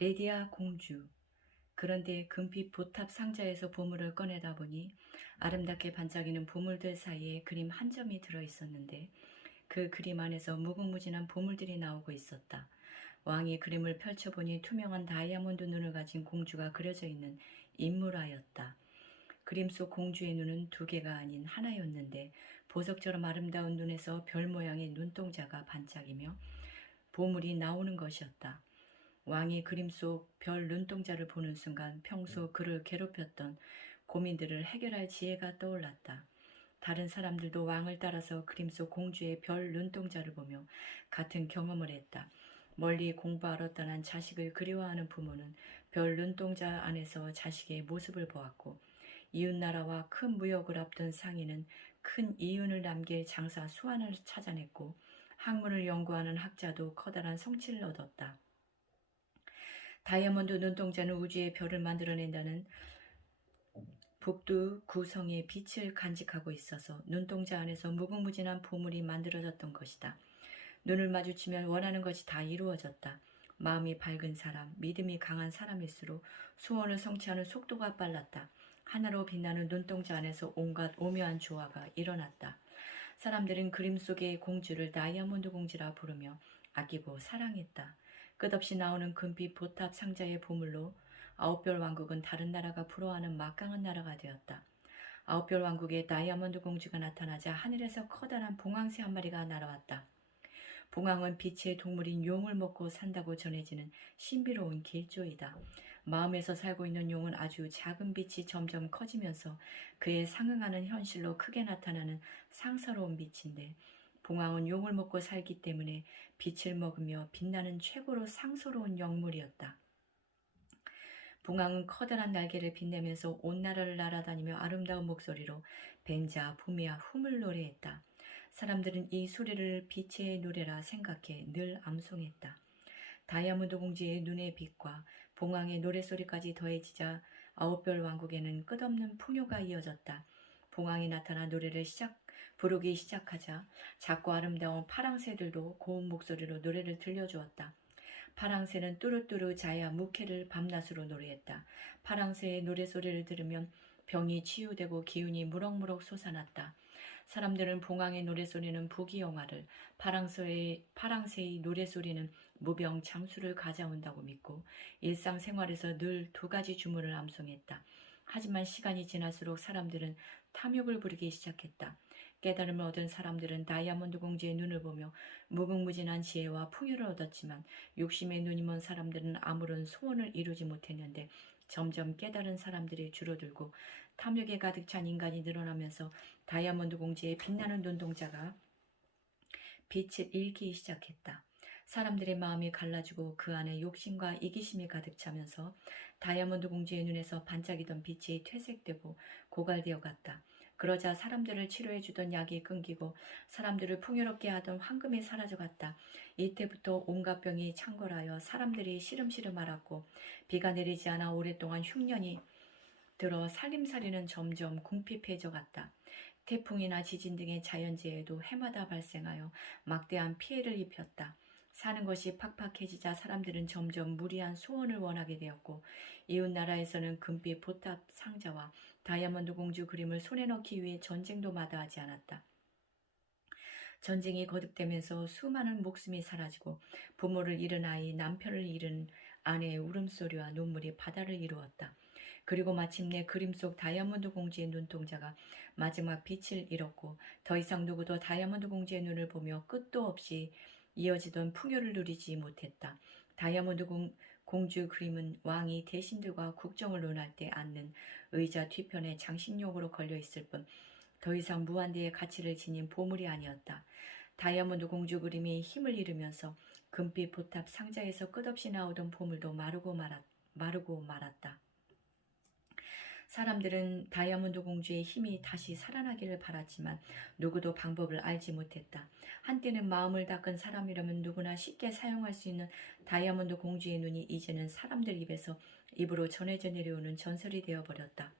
레디아 공주. 그런데 금빛 보탑 상자에서 보물을 꺼내다 보니 아름답게 반짝이는 보물들 사이에 그림 한 점이 들어 있었는데 그 그림 안에서 무궁무진한 보물들이 나오고 있었다. 왕이 그림을 펼쳐보니 투명한 다이아몬드 눈을 가진 공주가 그려져 있는 인물화였다. 그림 속 공주의 눈은 두 개가 아닌 하나였는데 보석처럼 아름다운 눈에서 별 모양의 눈동자가 반짝이며 보물이 나오는 것이었다. 왕이 그림 속 별 눈동자를 보는 순간 평소 그를 괴롭혔던 고민들을 해결할 지혜가 떠올랐다. 다른 사람들도 왕을 따라서 그림 속 공주의 별 눈동자를 보며 같은 경험을 했다. 멀리 공부하러 떠난 자식을 그리워하는 부모는 별 눈동자 안에서 자식의 모습을 보았고, 이웃나라와 큰 무역을 앞둔 상인은 큰 이윤을 남길 장사 수완을 찾아냈고, 학문을 연구하는 학자도 커다란 성취를 얻었다. 다이아몬드 눈동자는 우주의 별을 만들어낸다는 북두 구성의 빛을 간직하고 있어서 눈동자 안에서 무궁무진한 보물이 만들어졌던 것이다. 눈을 마주치면 원하는 것이 다 이루어졌다. 마음이 밝은 사람, 믿음이 강한 사람일수록 소원을 성취하는 속도가 빨랐다. 하나로 빛나는 눈동자 안에서 온갖 오묘한 조화가 일어났다. 사람들은 그림 속의 공주를 다이아몬드 공주라 부르며 아끼고 사랑했다. 끝없이 나오는 금빛 보탑 상자의 보물로 아홉별 왕국은 다른 나라가 부러워하는 막강한 나라가 되었다. 아홉별 왕국에 다이아몬드 공주가 나타나자 하늘에서 커다란 봉황새 한 마리가 날아왔다. 봉황은 빛의 동물인 용을 먹고 산다고 전해지는 신비로운 길조이다. 마음에서 살고 있는 용은 아주 작은 빛이 점점 커지면서 그에 상응하는 현실로 크게 나타나는 상서로운 빛인데, 봉황은 용을 먹고 살기 때문에 빛을 먹으며 빛나는 최고로 상서로운 영물이었다. 봉황은 커다란 날개를 빛내면서 온 나라를 날아다니며 아름다운 목소리로 벤자, 부미야, 훔을 노래했다. 사람들은 이 소리를 빛의 노래라 생각해 늘 암송했다. 다이아몬드 공주의 눈의 빛과 봉황의 노래소리까지 더해지자 아홉별 왕국에는 끝없는 풍요가 이어졌다. 봉황이 나타나 노래를 부르기 시작하자 작고 아름다운 파랑새들도 고운 목소리로 노래를 들려주었다. 파랑새는 뚜루뚜루 자야 무케를 밤낮으로 노래했다. 파랑새의 노래소리를 들으면 병이 치유되고 기운이 무럭무럭 솟아났다. 사람들은 봉황의 노래소리는 부귀영화를, 파랑새의 노래소리는 무병장수를 가져온다고 믿고 일상생활에서 늘 두 가지 주문을 암송했다. 하지만 시간이 지날수록 사람들은 탐욕을 부리기 시작했다. 깨달음을 얻은 사람들은 다이아몬드 공주의 눈을 보며 무궁무진한 지혜와 풍요를 얻었지만 욕심에 눈이 먼 사람들은 아무런 소원을 이루지 못했는데 점점 깨달은 사람들이 줄어들고 탐욕에 가득 찬 인간이 늘어나면서 다이아몬드 공주의 빛나는 눈동자가 빛을 잃기 시작했다. 사람들의 마음이 갈라지고 그 안에 욕심과 이기심이 가득 차면서 다이아몬드 공주의 눈에서 반짝이던 빛이 퇴색되고 고갈되어 갔다. 그러자 사람들을 치료해주던 약이 끊기고 사람들을 풍요롭게 하던 황금이 사라져갔다. 이때부터 온갖 병이 창궐하여 사람들이 시름시름 앓았고 비가 내리지 않아 오랫동안 흉년이 들어 살림살이는 점점 궁핍해져 갔다. 태풍이나 지진 등의 자연재해도 해마다 발생하여 막대한 피해를 입혔다. 사는 것이 팍팍해지자 사람들은 점점 무리한 소원을 원하게 되었고 이웃나라에서는 금빛 보탑 상자와 다이아몬드 공주 그림을 손에 넣기 위해 전쟁도 마다하지 않았다. 전쟁이 거듭되면서 수많은 목숨이 사라지고 부모를 잃은 아이, 남편을 잃은 아내의 울음소리와 눈물이 바다를 이루었다. 그리고 마침내 그림 속 다이아몬드 공주의 눈동자가 마지막 빛을 잃었고 더 이상 누구도 다이아몬드 공주의 눈을 보며 끝도 없이 이어지던 풍요를 누리지 못했다. 다이아몬드 공주 그림은 왕이 대신들과 국정을 논할 때 앉는 의자 뒤편에 장식용으로 걸려있을 뿐 더 이상 무한대의 가치를 지닌 보물이 아니었다. 다이아몬드 공주 그림이 힘을 잃으면서 금빛 보탑 상자에서 끝없이 나오던 보물도 마르고 말았다. 사람들은 다이아몬드 공주의 힘이 다시 살아나기를 바랐지만 누구도 방법을 알지 못했다. 한때는 마음을 닦은 사람이라면 누구나 쉽게 사용할 수 있는 다이아몬드 공주의 눈이 이제는 사람들 입으로 전해져 내려오는 전설이 되어버렸다.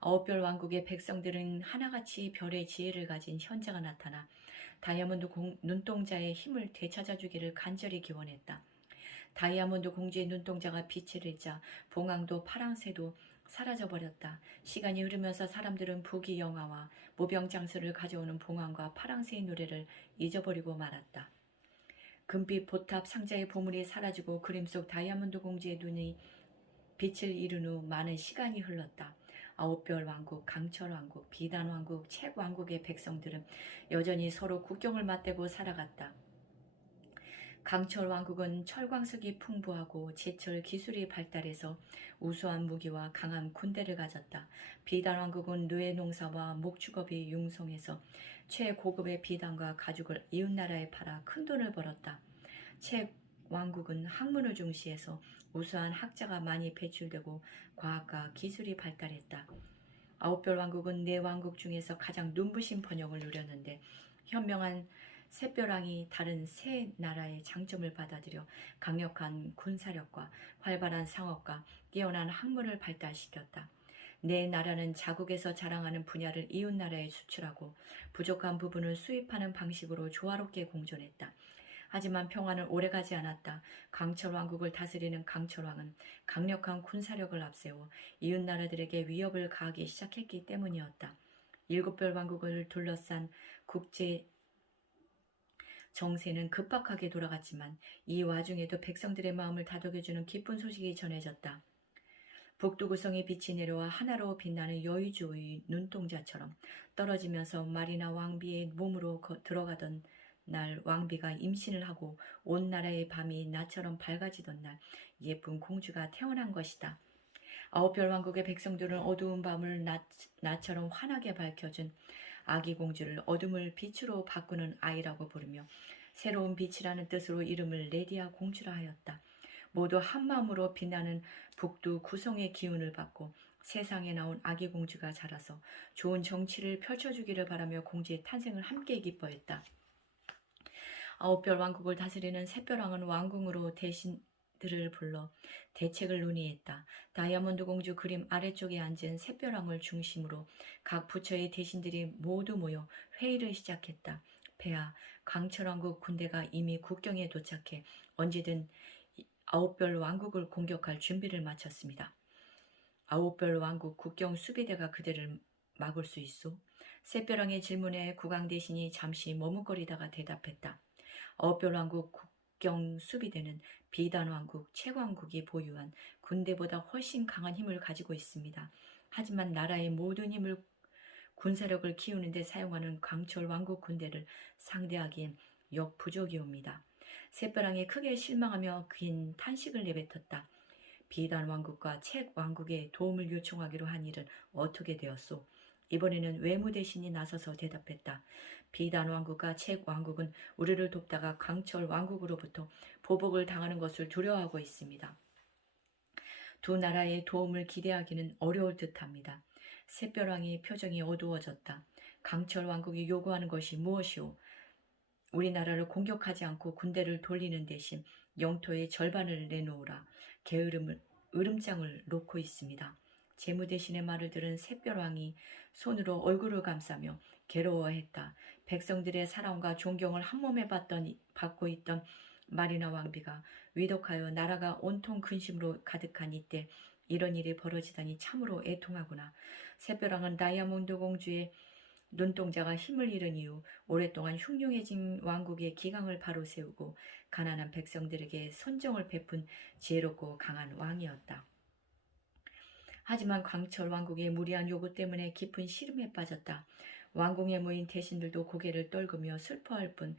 아홉별 왕국의 백성들은 하나같이 별의 지혜를 가진 현자가 나타나 다이아몬드 눈동자의 힘을 되찾아주기를 간절히 기원했다. 다이아몬드 공주의 눈동자가 빛을 잃자 봉황도 파랑새도 사라져버렸다. 시간이 흐르면서 사람들은 부귀영화와 모병장수를 가져오는 봉황과 파랑새의 노래를 잊어버리고 말았다. 금빛 보탑 상자의 보물이 사라지고 그림 속 다이아몬드 공주의 눈이 빛을 잃은 후 많은 시간이 흘렀다. 아홉별 왕국, 강철 왕국, 비단 왕국, 책 왕국의 백성들은 여전히 서로 국경을 맞대고 살아갔다. 강철 왕국은 철광석이 풍부하고 제철 기술이 발달해서 우수한 무기와 강한 군대를 가졌다. 비단 왕국은 누에 농사와 목축업이 융성해서 최고급의 비단과 가죽을 이웃나라에 팔아 큰돈을 벌었다. 책 왕국은 학문을 중시해서 우수한 학자가 많이 배출되고 과학과 기술이 발달했다. 아홉별 왕국은 네 왕국 중에서 가장 눈부신 번영을 누렸는데 현명한 샛별왕이 다른 세 나라의 장점을 받아들여 강력한 군사력과 활발한 상업과 뛰어난 학문을 발달시켰다. 네 나라는 자국에서 자랑하는 분야를 이웃 나라에 수출하고 부족한 부분을 수입하는 방식으로 조화롭게 공존했다. 하지만 평화는 오래가지 않았다. 강철 왕국을 다스리는 강철왕은 강력한 군사력을 앞세워 이웃 나라들에게 위협을 가하기 시작했기 때문이었다. 일곱별 왕국을 둘러싼 국제 정세는 급박하게 돌아갔지만 이 와중에도 백성들의 마음을 다독여주는 기쁜 소식이 전해졌다. 북두구성의 빛이 내려와 하나로 빛나는 여의주의 눈동자처럼 떨어지면서 마리나 왕비의 몸으로 들어가던 날 왕비가 임신을 하고 온 나라의 밤이 나처럼 밝아지던 날 예쁜 공주가 태어난 것이다. 아홉별 왕국의 백성들은 어두운 밤을 나처럼 환하게 밝혀준 아기 공주를 어둠을 빛으로 바꾸는 아이라고 부르며 새로운 빛이라는 뜻으로 이름을 레디아 공주라 하였다. 모두 한마음으로 빛나는 북두 구성의 기운을 받고 세상에 나온 아기 공주가 자라서 좋은 정치를 펼쳐주기를 바라며 공주의 탄생을 함께 기뻐했다. 아홉별 왕국을 다스리는 샛별왕은 왕궁으로 대신들을 불러 대책을 논의했다. 다이아몬드 공주 그림 아래쪽에 앉은 샛별왕을 중심으로 각 부처의 대신들이 모두 모여 회의를 시작했다. 폐하, 강철왕국 군대가 이미 국경에 도착해 언제든 아홉별 왕국을 공격할 준비를 마쳤습니다. 아홉별 왕국 국경 수비대가 그들을 막을 수 있소? 샛별왕의 질문에 국왕 대신이 잠시 머뭇거리다가 대답했다. 아홉별 왕국 국경 수비대는 비단 왕국, 채왕국이 보유한 군대보다 훨씬 강한 힘을 가지고 있습니다. 하지만 나라의 모든 힘을 군사력을 키우는 데 사용하는 강철 왕국 군대를 상대하기엔 역부족이옵니다. 샛별왕이 크게 실망하며 긴 탄식을 내뱉었다. 비단 왕국과 책 왕국의 도움을 요청하기로 한 일은 어떻게 되었소? 이번에는 외무 대신이 나서서 대답했다. 비단 왕국과 책 왕국은 우리를 돕다가 강철 왕국으로부터 보복을 당하는 것을 두려워하고 있습니다. 두 나라의 도움을 기대하기는 어려울 듯합니다. 샛별왕의 표정이 어두워졌다. 강철 왕국이 요구하는 것이 무엇이오? 우리나라를 공격하지 않고 군대를 돌리는 대신 영토의 절반을 내놓으라. 으름장을 놓고 있습니다. 재무 대신의 말을 들은 샛별왕이 손으로 얼굴을 감싸며 괴로워했다. 백성들의 사랑과 존경을 한몸에 받고 있던 마리나 왕비가 위독하여 나라가 온통 근심으로 가득한 이때 이런 일이 벌어지다니 참으로 애통하구나. 샛별왕은 다이아몬드 공주의 눈동자가 힘을 잃은 이후 오랫동안 흉흉해진 왕국의 기강을 바로 세우고 가난한 백성들에게 선정을 베푼 지혜롭고 강한 왕이었다. 하지만 강철 왕국의 무리한 요구 때문에 깊은 시름에 빠졌다. 왕궁에 모인 대신들도 고개를 떨구며 슬퍼할 뿐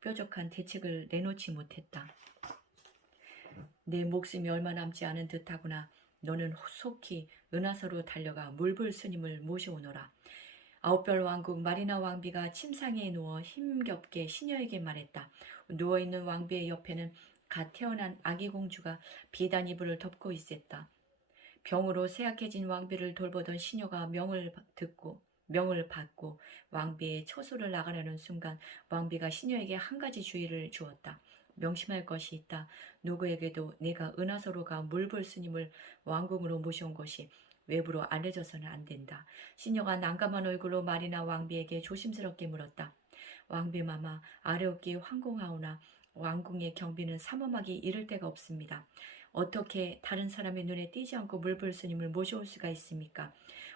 뾰족한 대책을 내놓지 못했다. 내 목숨이 얼마 남지 않은 듯하구나. 너는 속히 은하서로 달려가 물불 스님을 모셔오너라. 아홉별 왕국 마리나 왕비가 침상에 누워 힘겹게 시녀에게 말했다. 누워있는 왕비의 옆에는 갓 태어난 아기 공주가 비단 이불을 덮고 있었다. 병으로 쇠약해진 왕비를 돌보던 시녀가 명을 받고 왕비의 처소를 나가려는 순간 왕비가 시녀에게 한 가지 주의를 주었다. 명심할 것이 있다. 누구에게도 내가 은하서로가 물불 스님을 왕궁으로 모셔온 것이 외부로 알려져서는 안 된다. 시녀가 난감한 얼굴로 마리나 왕비에게 조심스럽게 물었다. 왕비마마, 아래옵기 황공하오나 왕궁의 경비는 삼엄하기 이를 데가 없습니다. 어떻게 다른 사람의 눈에 띄지 않고 물불 스님을 모셔올 수가 있습니까?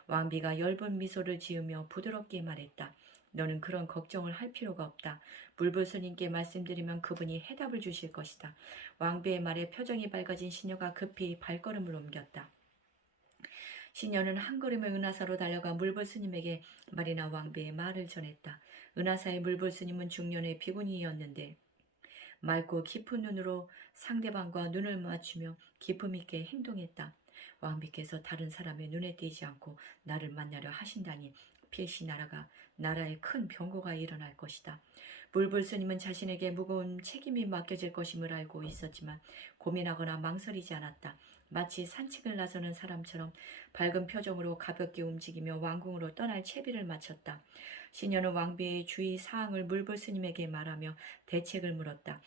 왕비가 엷은 미소를 지으며 부드럽게 말했다. 너는 그런 걱정을 할 필요가 없다. 물불 스님께 말씀드리면 그분이 해답을 주실 것이다. 왕비의 말에 표정이 밝아진 시녀가 급히 발걸음을 옮겼다. 시녀는 한 걸음에 은하사로 달려가 물불 스님에게 말이나 왕비의 말을 전했다. 은하사의 물불 스님은 중년의 비구니였는데 맑고 깊은 눈으로 상대방과 눈을 맞추며 기품 있게 행동했다. 왕비께서 다른 사람의 눈에 띄지 않고 나를 만나려 하신다니 필시 나라에 큰 병고가 일어날 것이다. 물불 스님은 자신에게 무거운 책임이 맡겨질 것임을 알고 있었지만 고민하거나 망설이지 않았다. 마치 산책을 나서는 사람처럼 밝은 표정으로 가볍게 움직이며 왕궁으로 떠날 채비를 마쳤다. 시녀는 왕비의 주의 사항을 물불 스님에게 말하며 대책을 물었다.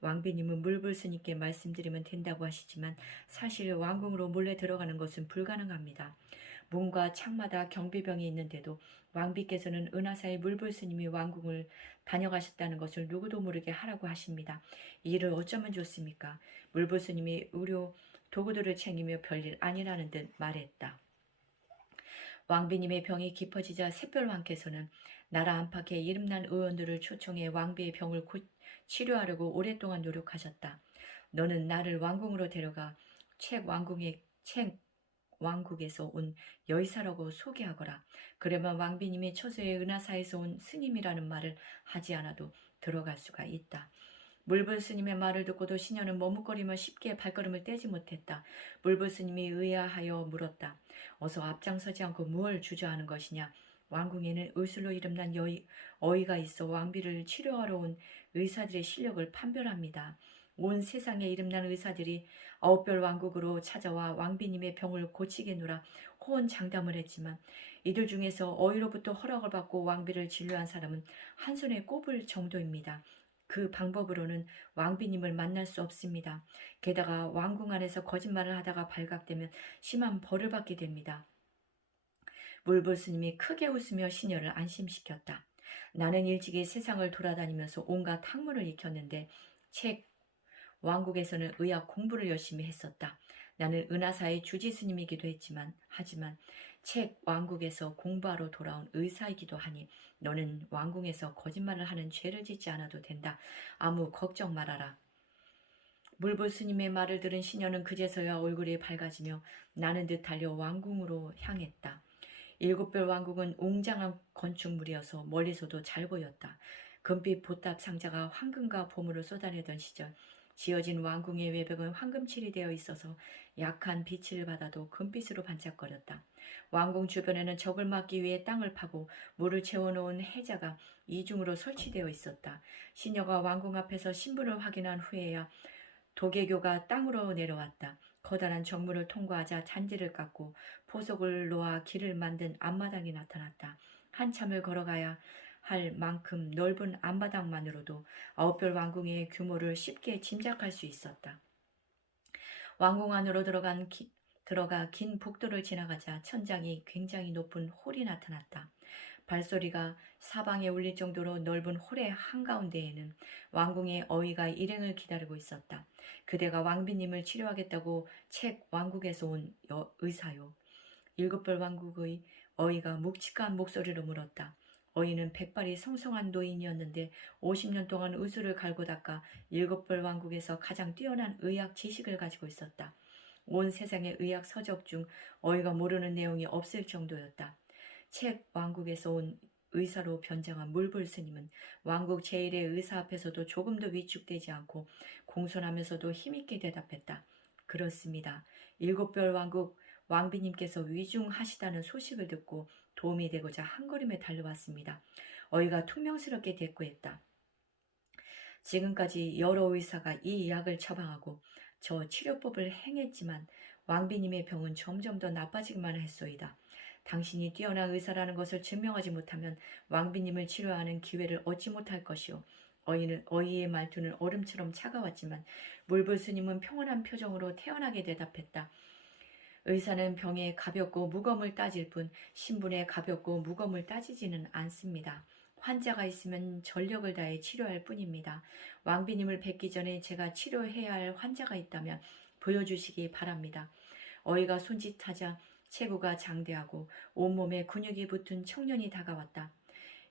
왕비님은 물불 스님께 말씀드리면 된다고 하시지만 사실 왕궁으로 몰래 들어가는 것은 불가능합니다. 문과 창마다 경비병이 있는데도 왕비께서는 은하사의 물불 스님이 왕궁을 다녀가셨다는 것을 누구도 모르게 하라고 하십니다. 이 일을 어쩌면 좋습니까? 물불 스님이 의료 도구들을 챙기며 별일 아니라는 듯 말했다. 왕비님의 병이 깊어지자 샛별왕께서는 나라 안팎의 이름난 의원들을 초청해 왕비의 병을 치료하려고 오랫동안 노력하셨다. 너는 나를 왕궁으로 데려가 책 왕국에서 온 여의사라고 소개하거라. 그러면 왕비님이 처소의 은하사에서 온 스님이라는 말을 하지 않아도 들어갈 수가 있다. 물불 스님의 말을 듣고도 시녀는 머뭇거리며 쉽게 발걸음을 떼지 못했다. 물불 스님이 의아하여 물었다. 어서 앞장서지 않고 무엇을 주저하는 것이냐. 왕궁에는 의술로 이름난 어이가 있어 왕비를 치료하러 온 의사들의 실력을 판별합니다. 온 세상에 이름난 의사들이 9별 왕국으로 찾아와 왕비님의 병을 고치겠노라 호언장담을 했지만 이들 중에서 어이로부터 허락을 받고 왕비를 진료한 사람은 한 손에 꼽을 정도입니다. 그 방법으로는 왕비님을 만날 수 없습니다. 게다가 왕궁 안에서 거짓말을 하다가 발각되면 심한 벌을 받게 됩니다. 물불 스님이 크게 웃으며 시녀를 안심시켰다. 나는 일찍이 세상을 돌아다니면서 온갖 학문을 익혔는데 책 왕국에서는 의학 공부를 열심히 했었다. 나는 은하사의 주지 스님이기도 하지만 책 왕국에서 공부하러 돌아온 의사이기도 하니 너는 왕궁에서 거짓말을 하는 죄를 짓지 않아도 된다. 아무 걱정 말아라. 물불 스님의 말을 들은 시녀는 그제서야 얼굴이 밝아지며 나는 듯 달려 왕궁으로 향했다. 7별 왕국은 웅장한 건축물이어서 멀리서도 잘 보였다. 금빛 보탑 상자가 황금과 보물을 쏟아내던 시절 지어진 왕궁의 외벽은 황금칠이 되어 있어서 약한 빛을 받아도 금빛으로 반짝거렸다. 왕궁 주변에는 적을 막기 위해 땅을 파고 물을 채워놓은 해자가 이중으로 설치되어 있었다. 시녀가 왕궁 앞에서 신분을 확인한 후에야 도개교가 땅으로 내려왔다. 커다란 정문을 통과하자 잔디를 깎고 포석을 놓아 길을 만든 앞마당이 나타났다. 한참을 걸어가야 할 만큼 넓은 앞마당만으로도 9별 왕궁의 규모를 쉽게 짐작할 수 있었다. 왕궁 안으로 들어가 긴 복도를 지나가자 천장이 굉장히 높은 홀이 나타났다. 발소리가 사방에 울릴 정도로 넓은 홀의 한가운데에는 왕궁의 어이가 일행을 기다리고 있었다. 그대가 왕비님을 치료하겠다고 책 왕국에서 온 의사요. 7별 왕국의 어이가 묵직한 목소리로 물었다. 어이는 백발이 성성한 노인이었는데 50년 동안 의술을 갈고 닦아 7별 왕국에서 가장 뛰어난 의학 지식을 가지고 있었다. 온 세상의 의학 서적 중 어이가 모르는 내용이 없을 정도였다. 책 왕국에서 온 의사로 변장한 물불 스님은 왕국 제1의 의사 앞에서도 조금도 위축되지 않고 공손하면서도 힘있게 대답했다. 그렇습니다. 7별 왕국 왕비님께서 위중하시다는 소식을 듣고 도움이 되고자 한걸음에 달려왔습니다. 어이가 퉁명스럽게 대꾸했다. 지금까지 여러 의사가 이 약을 처방하고 저 치료법을 행했지만 왕비님의 병은 점점 더 나빠지기만 했소이다. 당신이 뛰어난 의사라는 것을 증명하지 못하면 왕비님을 치료하는 기회를 얻지 못할 것이오. 어이의 말투는 얼음처럼 차가웠지만 물불 스님은 평온한 표정으로 태연하게 대답했다. 의사는 병의 가볍고 무거움을 따질 뿐 신분의 가볍고 무거움을 따지지는 않습니다. 환자가 있으면 전력을 다해 치료할 뿐입니다. 왕비님을 뵙기 전에 제가 치료해야 할 환자가 있다면 보여주시기 바랍니다. 어이가 손짓하자 체구가 장대하고 온몸에 근육이 붙은 청년이 다가왔다.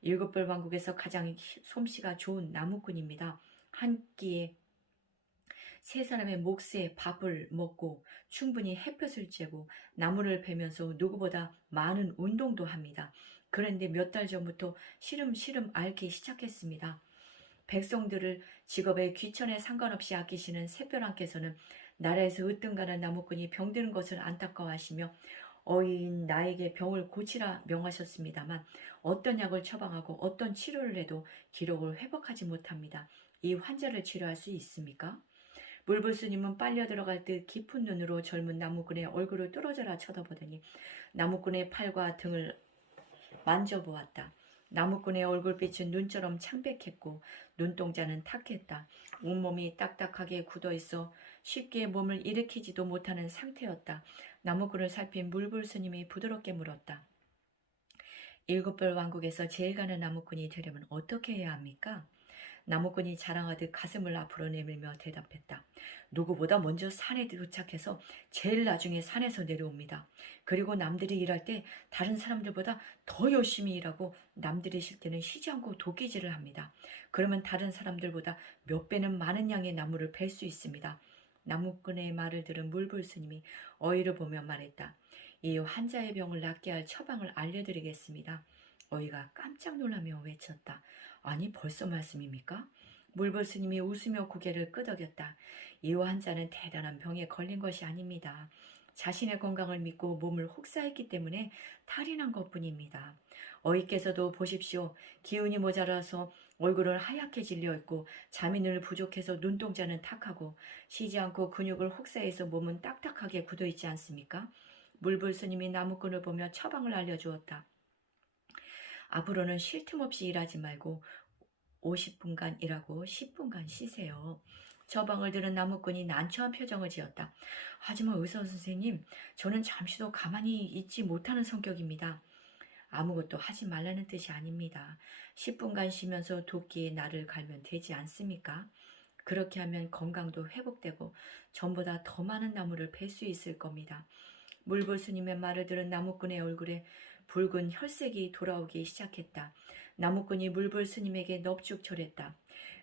일곱벌 왕국에서 가장 솜씨가 좋은 나무꾼입니다. 한 끼에 세 사람의 몫의 밥을 먹고 충분히 햇볕을 쬐고 나무를 베면서 누구보다 많은 운동도 합니다. 그런데 몇 달 전부터 시름시름 앓기 시작했습니다. 백성들을 직업에 귀천에 상관없이 아끼시는 새별왕께서는 나라에서 으뜸가는 나무꾼이 병드는 것을 안타까워하시며 어이인 나에게 병을 고치라 명하셨습니다만 어떤 약을 처방하고 어떤 치료를 해도 기록을 회복하지 못합니다. 이 환자를 치료할 수 있습니까? 물불스님은 빨려 들어갈 듯 깊은 눈으로 젊은 나무꾼의 얼굴을 뚫어져라 쳐다보더니 나무꾼의 팔과 등을 만져보았다. 나무꾼의 얼굴빛은 눈처럼 창백했고 눈동자는 탁했다. 온몸이 딱딱하게 굳어있어 쉽게 몸을 일으키지도 못하는 상태였다. 나무꾼을 살핀 물불스님이 부드럽게 물었다. 일곱별 왕국에서 제일 가는 나무꾼이 되려면 어떻게 해야 합니까? 나무꾼이 자랑하듯 가슴을 앞으로 내밀며 대답했다. 누구보다 먼저 산에 도착해서 제일 나중에 산에서 내려옵니다. 그리고 남들이 일할 때 다른 사람들보다 더 열심히 일하고 남들이 쉴 때는 쉬지 않고 도끼질을 합니다. 그러면 다른 사람들보다 몇 배는 많은 양의 나무를 벨 수 있습니다. 나무꾼의 말을 들은 물불스님이 어이를 보며 말했다. 이 환자의 병을 낫게 할 처방을 알려드리겠습니다. 어이가 깜짝 놀라며 외쳤다. 아니 벌써 말씀입니까? 물불스님이 웃으며 고개를 끄덕였다. 이 환자는 대단한 병에 걸린 것이 아닙니다. 자신의 건강을 믿고 몸을 혹사했기 때문에 탈이 난 것뿐입니다. 어이께서도 보십시오. 기운이 모자라서 얼굴은 하얗게 질려 있고 자민을 부족해서 눈동자는 탁하고 쉬지 않고 근육을 혹사해서 몸은 딱딱하게 굳어 있지 않습니까? 물불스님이 나무꾼을 보며 처방을 알려주었다. 앞으로는 쉴 틈 없이 일하지 말고 50분간 일하고 10분간 쉬세요. 처방을 들은 나무꾼이 난처한 표정을 지었다. 하지만 의사 선생님, 저는 잠시도 가만히 있지 못하는 성격입니다. 아무것도 하지 말라는 뜻이 아닙니다. 10분간 쉬면서 도끼에 날을 갈면 되지 않습니까? 그렇게 하면 건강도 회복되고 전보다 더 많은 나무를 벨 수 있을 겁니다. 물불스님의 말을 들은 나무꾼의 얼굴에 붉은 혈색이 돌아오기 시작했다. 나무꾼이 물불스님에게 넙죽졸했다.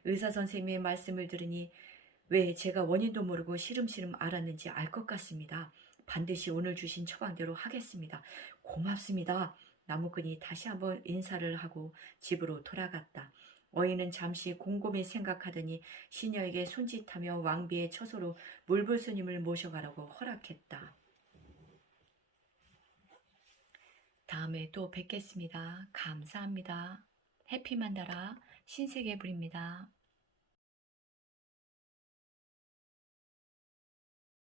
의사선생님의 말씀을 들으니 왜 제가 원인도 모르고 시름시름 앓았는지 알 것 같습니다. 반드시 오늘 주신 처방대로 하겠습니다. 고맙습니다. 나무꾼이 다시 한번 인사를 하고 집으로 돌아갔다. 어이는 잠시 곰곰이 생각하더니 시녀에게 손짓하며 왕비의 처소로 물불스님을 모셔가라고 허락했다. 다음에 또 뵙겠습니다. 감사합니다. 해피만다라 신세계불입니다.